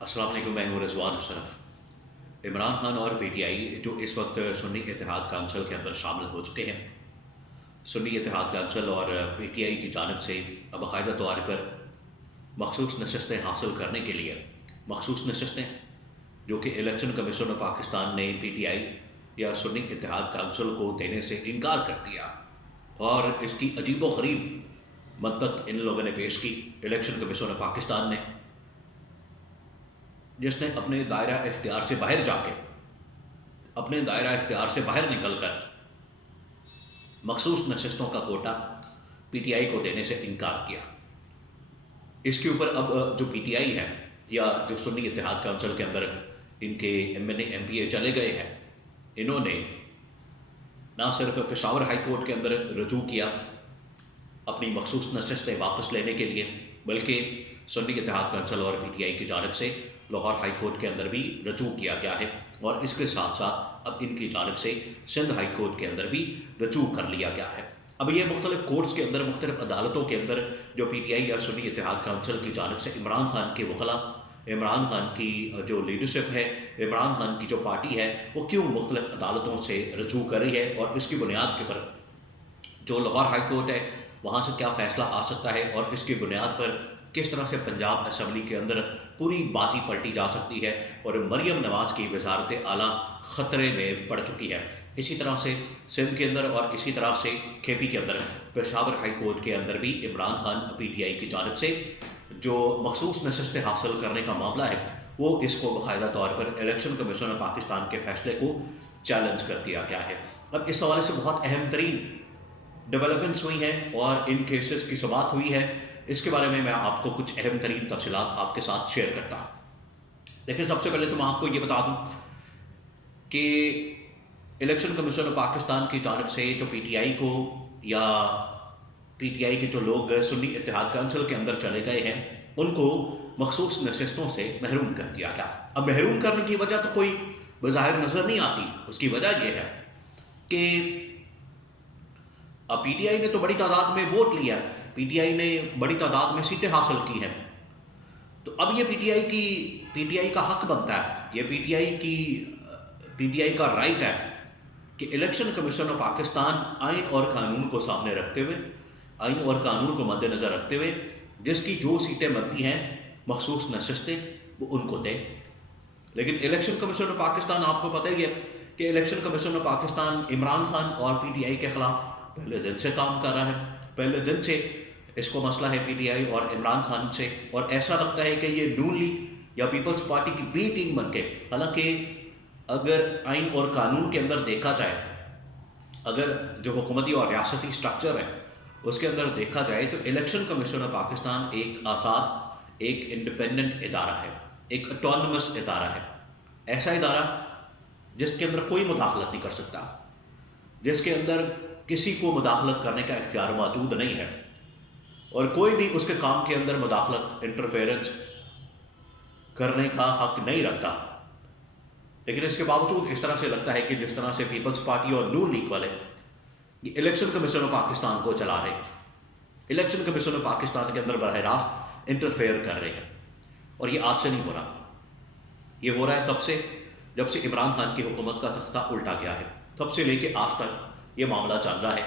السلام علیکم، میں ہوں رضوان اشرف۔ عمران خان اور پی ٹی آئی جو اس وقت سنی اتحاد کونسل کے اندر شامل ہو چکے ہیں، سنی اتحاد کونسل اور پی ٹی آئی کی جانب سے باقاعدہ طور پر مخصوص نشستیں حاصل کرنے کے لیے مخصوص نشستیں جو کہ الیکشن کمیشن آف پاکستان نے پی ٹی آئی یا سنی اتحاد کونسل کو دینے سے انکار کر دیا، اور اس کی عجیب و غریب منطق ان لوگوں نے پیش کی الیکشن کمیشن آف پاکستان نے، جس نے اپنے دائرہ اختیار سے باہر جا کے اپنے دائرہ اختیار سے باہر نکل کر مخصوص نشستوں کا کوٹا پی ٹی آئی کو دینے سے انکار کیا۔ اس کے اوپر اب جو پی ٹی آئی ہے یا جو سنی اتحاد کونسل کے اندر ان کے M N A M P A چلے گئے ہیں، انہوں نے نہ صرف پشاور ہائی کورٹ کے اندر رجوع کیا اپنی مخصوص نشستیں واپس لینے کے لیے، بلکہ سنی اتحاد کونسل اور پی ٹی آئی کی جانب سے لاہور ہائی کورٹ کے اندر بھی رجوع کیا گیا ہے، اور اس کے ساتھ ساتھ اب ان کی جانب سے سندھ ہائی کورٹ کے اندر بھی رجوع کر لیا گیا ہے۔ اب یہ مختلف کورٹس کے اندر، مختلف عدالتوں کے اندر جو پی ٹی آئی یا سنی اتحاد کونسل کی جانب سے عمران خان کے وکلاء، عمران خان کی جو لیڈرشپ ہے، عمران خان کی جو پارٹی ہے، وہ کیوں مختلف عدالتوں سے رجوع کر رہی ہے، اور اس کی بنیاد کے پر جو لاہور ہائی کورٹ ہے وہاں سے کیا فیصلہ آ سکتا ہے، اور اس کی بنیاد پر کس طرح سے پنجاب اسمبلی کے اندر پوری بازی پلٹی جا سکتی ہے، اور مریم نواز کی وزارت اعلیٰ خطرے میں پڑ چکی ہے۔ اسی طرح سے سندھ کے اندر اور اسی طرح سے کے پی کے اندر پشاور ہائی کورٹ کے اندر بھی عمران خان پی ٹی آئی کی جانب سے جو مخصوص نشستیں حاصل کرنے کا معاملہ ہے، وہ اس کو باقاعدہ طور پر الیکشن کمیشن آف پاکستان کے فیصلے کو چیلنج کر دیا گیا ہے۔ اب اس حوالے سے بہت اہم ترین ڈیولپمنٹس ہوئی ہیں اور ان کیسز کی سماعت ہوئی ہے، اس کے بارے میں آپ کو کچھ اہم ترین تفصیلات آپ کے ساتھ شیئر کرتا ہوں۔ دیکھیں، سب سے پہلے تو میں آپ کو یہ بتا دوں کہ الیکشن کمیشن آف پاکستان کی جانب سے جو پی ٹی آئی کو یا پی ٹی آئی کے جو لوگ سنی اتحاد کونسل کے اندر چلے گئے ہیں، ان کو مخصوص نشستوں سے محروم کر دیا گیا۔ اب محروم کرنے کی وجہ تو کوئی بظاہر نظر نہیں آتی، اس کی وجہ یہ ہے کہ اب پی ٹی آئی نے تو بڑی تعداد میں ووٹ لیا، پی ٹی آئی نے بڑی تعداد میں سیٹیں حاصل کی ہیں، تو اب یہ پی ٹی آئی کا حق بنتا ہے، یہ پی ٹی آئی کا رائٹ ہے کہ الیکشن کمیشن آف پاکستان آئین اور قانون کو سامنے رکھتے ہوئے، آئین اور قانون کو مد نظر رکھتے ہوئے جس کی جو سیٹیں بنتی ہیں مخصوص نشستیں وہ ان کو دے۔ لیکن الیکشن کمیشن آف پاکستان، آپ کو پتہ ہی ہے کہ election commission of Pakistan Imran Khan اور پی ٹی آئی کے خلاف پہلے دن سے کام کر رہا ہے، پہلے دن سے اس کو مسئلہ ہے پی ٹی آئی اور عمران خان سے، اور ایسا لگتا ہے کہ یہ نون لیگ یا پیپلز پارٹی کی بی ٹیم بن کے، حالانکہ اگر آئین اور قانون کے اندر دیکھا جائے، اگر جو حکومتی اور ریاستی سٹرکچر ہے اس کے اندر دیکھا جائے، تو الیکشن کمیشن آف پاکستان ایک آزاد، ایک انڈیپینڈنٹ ادارہ ہے، ایک اٹانومس ادارہ ہے، ایسا ادارہ جس کے اندر کوئی مداخلت نہیں کر سکتا، جس کے اندر کسی کو مداخلت کرنے کا اختیار موجود نہیں ہے، اور کوئی بھی اس کے کام کے اندر مداخلت، انٹرفیئرنس کرنے کا حق نہیں رکھتا۔ لیکن اس کے باوجود اس طرح سے لگتا ہے کہ جس طرح سے پیپلز پارٹی اور نون لیگ والے یہ الیکشن کمیشن آف پاکستان کو چلا رہے ہیں، الیکشن کمیشن آف پاکستان کے اندر براہ راست انٹرفیئر کر رہے ہیں، اور یہ آج سے نہیں ہو رہا، یہ ہو رہا ہے تب سے جب سے عمران خان کی حکومت کا تختہ الٹا گیا ہے، تب سے لے کے آج تک یہ معاملہ چل رہا ہے،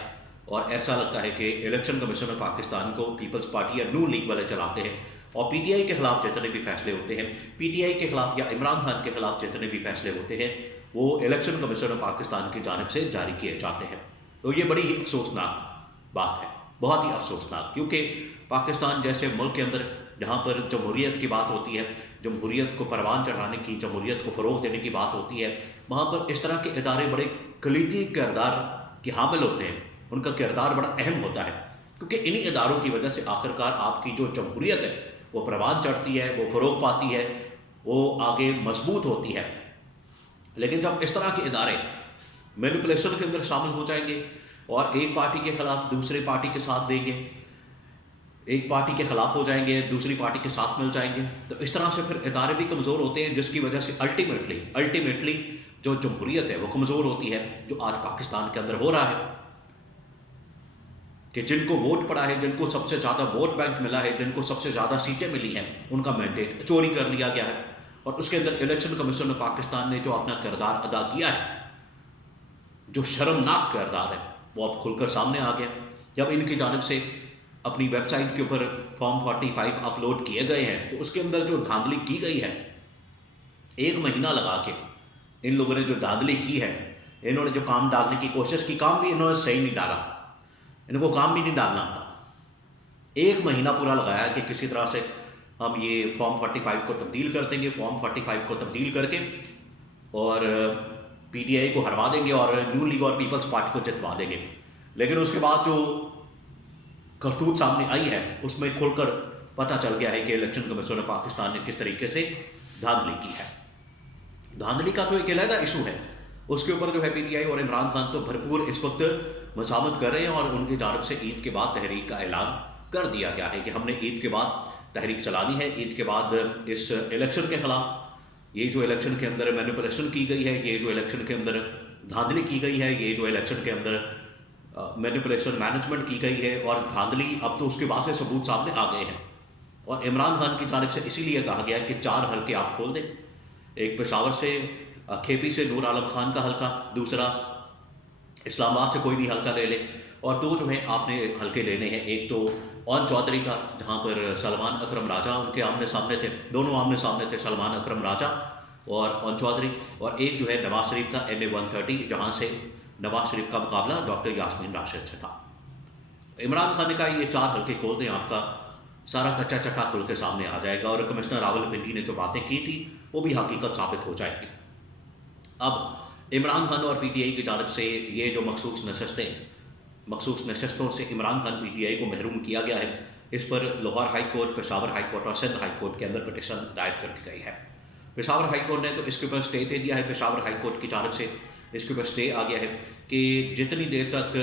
اور ایسا لگتا ہے کہ الیکشن کمیشن آف پاکستان کو پیپلز پارٹی یا نون لیگ والے چلاتے ہیں، اور پی ٹی آئی کے خلاف جتنے بھی فیصلے ہوتے ہیں، پی ٹی آئی کے خلاف یا عمران خان کے خلاف جتنے بھی فیصلے ہوتے ہیں، وہ الیکشن کمیشن آف پاکستان کی جانب سے جاری کیے جاتے ہیں۔ تو یہ بڑی ہی افسوسناک بات ہے، بہت ہی افسوسناک، کیونکہ پاکستان جیسے ملک کے اندر جہاں پر جمہوریت کی بات ہوتی ہے، جمہوریت کو پروان چڑھانے کی، جمہوریت کو فروغ دینے کی بات ہوتی ہے، وہاں پر اس طرح کے ادارے بڑے کلیدی کردار کے حامل ہوتے ہیں، ان کا کردار بڑا اہم ہوتا ہے، کیونکہ انہی اداروں کی وجہ سے آخرکار آپ کی جو جمہوریت ہے وہ پروان چڑھتی ہے، وہ فروغ پاتی ہے، وہ آگے مضبوط ہوتی ہے۔ لیکن جب اس طرح کے ادارے مینیپولیشن کے اندر شامل ہو جائیں گے اور ایک پارٹی کے خلاف دوسرے پارٹی کے ساتھ دیں گے، ایک پارٹی کے خلاف ہو جائیں گے، دوسری پارٹی کے ساتھ مل جائیں گے، تو اس طرح سے پھر ادارے بھی کمزور ہوتے ہیں، جس کی وجہ سے الٹیمیٹلی جو جمہوریت ہے وہ کمزور ہوتی ہے، جو آج پاکستان کے اندر ہو رہا ہے، کہ جن کو ووٹ پڑا ہے، جن کو سب سے زیادہ ووٹ بینک ملا ہے، جن کو سب سے زیادہ سیٹیں ملی ہیں، ان کا مینڈیٹ چوری کر لیا گیا ہے، اور اس کے اندر الیکشن کمیشن پاکستان نے جو اپنا کردار ادا کیا ہے، جو شرمناک کردار ہے، وہ اب کھل کر سامنے آ گیا. جب ان کی جانب سے اپنی ویب سائٹ کے اوپر فارم 45 اپلوڈ کیے گئے ہیں تو اس کے اندر جو دھاندلی کی گئی ہے، 1 مہینہ لگا کے ان لوگوں نے جو دھاندلی کی ہے، انہوں نے جو کام ڈالنے کی کوشش کی، کام بھی انہوں نے صحیح نہیں ڈالا، ان کو کام بھی نہیں ڈالنا تھا. 1 مہینہ پورا لگایا کہ کسی طرح سے ہم یہ فارم 45 کو تبدیل کر دیں گے، فارم 45 کو تبدیل کر کے اور پی ٹی آئی کو ہروا دیں گے اور نون لیگ اور پیپلز پارٹی کو جتوا دیں گے. لیکن اس کے بعد جو کرتوت سامنے آئی ہے اس میں کھل کر پتہ چل گیا ہے کہ الیکشن کمیشن پاکستان نے کس طریقے سے دھاندلی کی ہے. دھاندلی کا تو ایک علیحدہ ایشو ہے، اس کے اوپر جو ہے پی ٹی آئی اور عمران خان تو بھرپور اس وقت مزاحمت کر رہے ہیں، اور ان کی جانب سے عید کے بعد تحریک کا اعلان کر دیا گیا ہے کہ ہم نے عید کے بعد تحریک چلانی ہے. عید کے بعد اس الیکشن کے خلاف، یہ جو الیکشن کے اندر مینیپولیشن کی گئی ہے، یہ جو الیکشن کے اندر دھاندلی کی گئی ہے، یہ جو الیکشن کے اندر مینیپولیشن مینجمنٹ کی گئی ہے اور دھاندلی، اب تو اس کے بعد سے ثبوت سامنے آ گئے ہیں. اور عمران خان کی جانب سے اسی لیے کہا گیا کہ 4 حلقے آپ کھول دیں، ایک پشاور سے کھے پی سے نور عالم خان کا حلقہ، دوسرا اسلام آباد سے کوئی بھی حلقہ لے لے، اور 2 جو ہیں آپ نے حلقے لینے ہیں. ایک تو اون چودھری کا جہاں پر سلمان اکرم راجہ ان کے آمنے سامنے تھے، دونوں آمنے سامنے تھے، سلمان اکرم راجہ اور اون چودھری. اور ایک جو ہے نواز شریف کا NA 130 جہاں سے نواز شریف کا مقابلہ ڈاکٹر یاسمین راشد سے تھا. عمران خان نے کہا یہ 4 حلقے کھول دیں، آپ کا سارا کچا چٹا کھل کے سامنے آ جائے گا، اور کمشنر راول پنڈی نے جو باتیں کی تھی وہ بھی حقیقت ثابت ہو جائے گی. اب عمران خان اور پی ٹی آئی کی جانب سے یہ جو مخصوص نشستوں سے Imran Khan P T I کو محروم کیا گیا ہے، اس پر Lahore high court, Peshawar high court اور سندھ ہائی کورٹ کے اندر پٹیشن دائر کر دی گئی ہے. پشاور ہائی کورٹ نے تو اس کے اوپر اسٹے دے دیا ہے، پشاور ہائی کورٹ کی جانب سے اس کے اوپر اسٹے آ گیا ہے کہ جتنی دیر تک،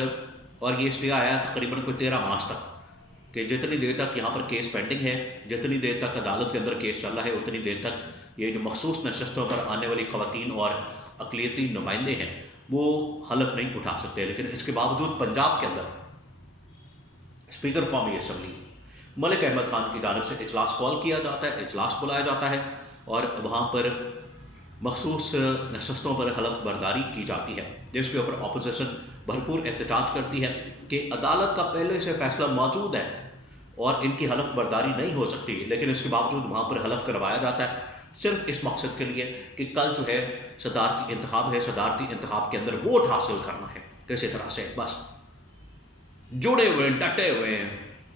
اور یہ اسٹے آیا تقریباً کوئی 13 مارچ تک، کہ جتنی دیر تک یہاں پر کیس پینڈنگ ہے، جتنی دیر تک عدالت کے اندر کیس چل رہا ہے، اتنی دیر تک یہ جو مخصوص نشستوں پر آنے والی خواتین اور اقلیتی نمائندے ہیں وہ حلف نہیں اٹھا سکتے. لیکن اس کے باوجود پنجاب کے اندر اسپیکر قومی اسمبلی ملک احمد خان کی جانب سے اجلاس کال کیا جاتا ہے، اجلاس بلایا جاتا ہے، اور وہاں پر مخصوص نشستوں پر حلف برداری کی جاتی ہے، جس کے اوپر اپوزیشن بھرپور احتجاج کرتی ہے کہ عدالت کا پہلے سے فیصلہ موجود ہے اور ان کی حلف برداری نہیں ہو سکتی. لیکن اس کے باوجود وہاں پر حلف کروایا جاتا ہے صرف اس مقصد کے لیے کہ کل جو ہے صدارتی انتخاب ہے، صدارتی انتخاب کے اندر ووٹ حاصل کرنا ہے. کسی طرح سے بس جڑے ہوئے ہیں، ڈٹے ہوئے ہیں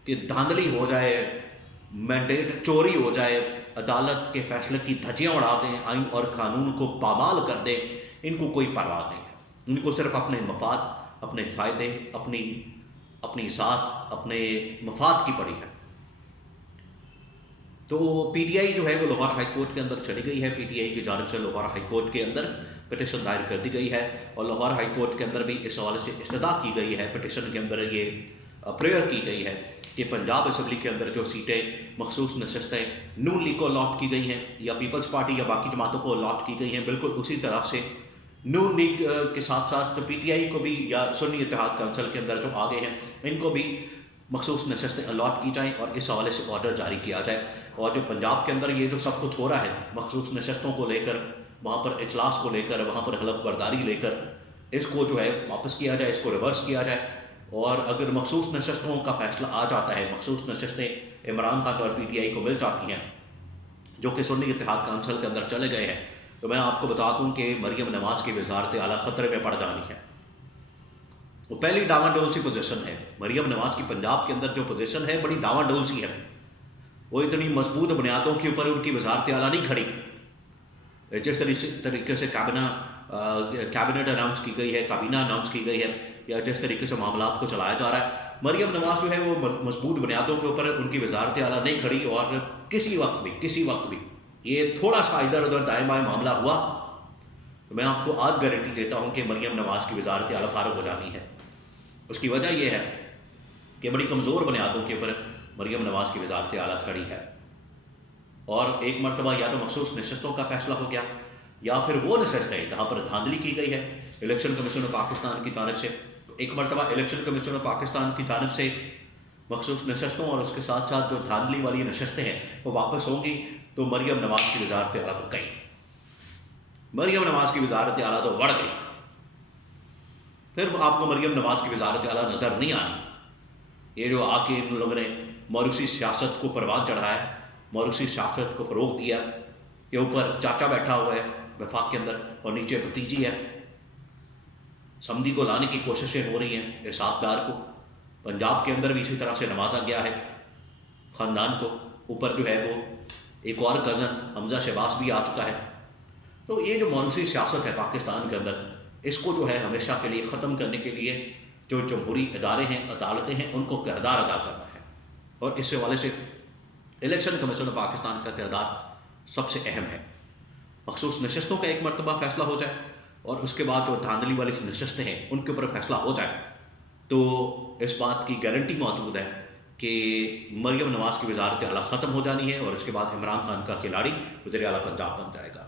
کہ دھاندلی ہو جائے، مینڈیٹ چوری ہو جائے، عدالت کے فیصلے کی دھجیاں اڑا دیں، آئین اور قانون کو پامال کر دیں. ان کو کوئی پرواہ نہیں ہے، ان کو صرف اپنے مفاد، اپنے فائدے، اپنی ذات، اپنے مفاد کی پڑی ہے. تو پی ٹی آئی جو ہے وہ لاہور ہائی کورٹ کے اندر چلی گئی ہے. پی ٹی آئی کی جانب سے لاہور ہائی کورٹ کے اندر پٹیشن دائر کر دی گئی ہے، اور لاہور ہائی کورٹ کے اندر بھی اس حوالے سے استدعا کی گئی ہے. پٹیشن کے اندر یہ پریئر کی گئی ہے کہ پنجاب اسمبلی کے اندر جو سیٹیں مخصوص نشستیں نون لیگ کو الاٹ کی گئی ہیں یا پیپلز پارٹی یا باقی جماعتوں کو الاٹ کی گئی ہیں، بالکل اسی طرح سے نون لیگ کے ساتھ ساتھ پی ٹی آئی کو بھی یا سنی اتحاد کونسل کے اندر جو آگے ہیں ان کو بھی مخصوص نشستیں الاٹ کی جائیں اور اس حوالے سے آرڈر جاری کیا جائے. اور جو پنجاب کے اندر یہ جو سب کچھ ہو رہا ہے مخصوص نشستوں کو لے کر، وہاں پر اجلاس کو لے کر، وہاں پر حلف برداری لے کر، اس کو جو ہے واپس کیا جائے، اس کو ریورس کیا جائے. اور اگر مخصوص نشستوں کا فیصلہ آ جاتا ہے، مخصوص نشستیں عمران خان اور پی ٹی آئی کو مل جاتی ہیں جو کہ سنی اتحاد کونسل کے اندر چلے گئے ہیں، تو میں آپ کو بتا دوں کہ مریم نواز کی وزارت اعلیٰ خطرے میں پڑ جانی ہے. وہ پہلی ڈاواں ڈول سی پوزیشن ہے. مریم نواز کی پنجاب کے اندر جو پوزیشن ہے بڑی ڈاواں ڈول سی ہے. وہ اتنی مضبوط بنیادوں کے اوپر ان کی وزارت اعلیٰ نہیں کھڑی. جس طریقے سے کابینٹ اناؤنس کی گئی ہے، کابینہ اناؤنس کی گئی ہے، یا جس طریقے سے معاملات کو چلایا جا رہا ہے، مریم نواز جو ہے وہ مضبوط بنیادوں کے اوپر ان کی وزارت اعلیٰ نہیں کھڑی. اور کسی وقت بھی یہ تھوڑا سا ادھر ادھر دائیں بائیں معاملہ ہوا تو میں آپ کو آج گارنٹی دیتا ہوں کہ مریم نواز کی وزارت اعلیٰ فارغ ہو جانی ہے. اس کی وجہ یہ ہے کہ بڑی کمزور بنیادوں کے اوپر مریم نواز کی وزارت اعلیٰ کھڑی ہے. اور ایک مرتبہ یا تو مخصوص نشستوں کا فیصلہ ہو گیا، یا پھر وہ نشستیں جہاں پر دھاندلی کی گئی ہے الیکشن کمیشن آف پاکستان کی جانب سے. ایک مرتبہ الیکشن کمیشن آف پاکستان کی جانب سے مخصوص نشستوں اور اس کے ساتھ ساتھ جو دھاندلی والی نشستیں ہیں وہ واپس ہوں گی تو مریم نواز کی وزارت اعلیٰ تو گئی، مریم نواز کی وزارت اعلیٰ تو بڑھ گئی، پھر آپ کو مریم نواز کی وزارت اعلیٰ نظر نہیں آنی۔ یہ جو آ کے ان لوگوں نے موروثی سیاست کو پروان چڑھایا، موروثی سیاست کو فروغ دیا، کہ اوپر چاچا بیٹھا ہوا ہے وفاق کے اندر اور نیچے بھتیجی ہے، سمدھی کو لانے کی کوششیں ہو رہی ہیں، اسحاق ڈار کو پنجاب کے اندر بھی اسی طرح سے نوازا گیا ہے خاندان کو، اوپر جو ہے وہ ایک اور کزن حمزہ شہباز بھی آ چکا ہے۔ تو یہ جو موروثی سیاست ہے پاکستان کے اندر، اس کو جو ہے ہمیشہ کے لیے ختم کرنے کے لیے جو جمہوری ادارے ہیں، عدالتیں ہیں، ان کو کردار ادا کرنا ہے، اور اس حوالے سے الیکشن کمیشن آف پاکستان کا کردار سب سے اہم ہے۔ مخصوص نشستوں کا ایک مرتبہ فیصلہ ہو جائے اور اس کے بعد جو دھاندلی والی نشستیں ہیں ان کے اوپر فیصلہ ہو جائے تو اس بات کی گارنٹی موجود ہے کہ مریم نواز کی وزارت اعلیٰ ختم ہو جانی ہے، اور اس کے بعد عمران خان کا کھلاڑی وزیر اعلیٰ پنجاب بن جائے گا۔